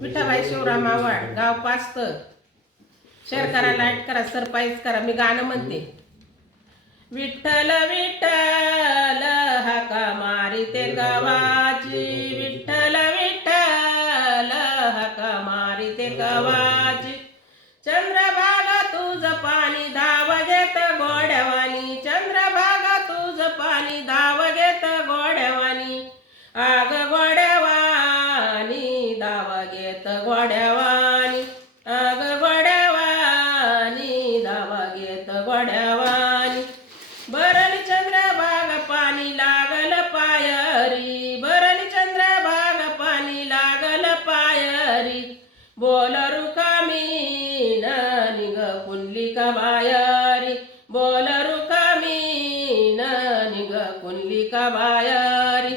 विठाबाई शिवराम आव्हाड, गाव past, share करा, like करा, सरप्राईज करा. मी गाणं म्हणते. विठ्ठल विठ्ठल हाका मारिते गावाची, विठ्ठल विठ्ठल हाका मारिते गावाची. चंद्रभागा तुझ पाणी धाव घेत गोड्यावानी, चंद्रभागा तुझ पाणी धाव घेत गोड्यावानी. आग गोड्यावानी धाव घेत गोड्यावानी, आग गोड्यावानी धाव घेत गोड्यावानी. बरली चंद्रभाग पाणी लागल पायरी, बरली चंद्रभाग पाणी लागल पायरी. बोल रुखामी निग कुंडलिका बायारी, बोल रुखामी निग कुंडलिका बायारी.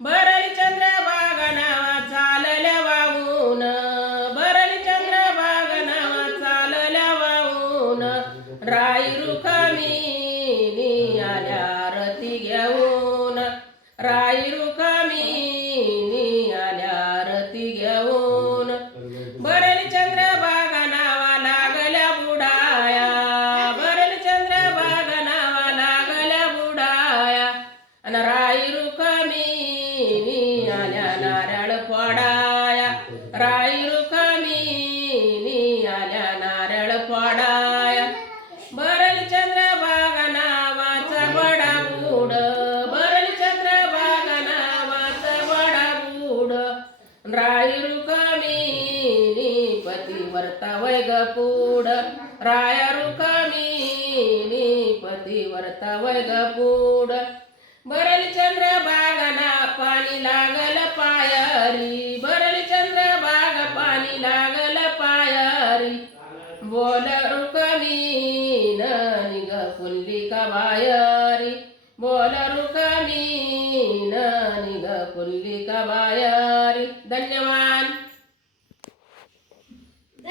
बरली चंद्रभाग नावा चालल्या वाहून, बरली चंद्रभाग नावा चालल्या वाहून. राई रुखामी आल्या आरती घेऊन, राई रुखामी आल्या आरती घेऊन. बरली चंद्रभाग नावा लागल्या बुडाया, बरली चंद्रभाग नावा लागल्या बुडाया. अन राई रुखामी आल्या नारळ फोडाया, राई रुखामी आल्या नारळ फोडाया. बरली चंद्रभाग नावाचा बडा बूड, बरली चंद्रभाग नावाचा बडा बूड. राई रुखामी पतिव्रता वै ग पूड, राया रुखामी पतिव्रता वै ग पूड. बरली चंद्रभाग ना पाणी लागल पायरी, बरली चंद्रभाग पाणी लागल पायरी. बोल रुखामी निग कुंडलिका बायारी, बोल रुखामी निग कुंडलिका बायारी. धन्यवाद.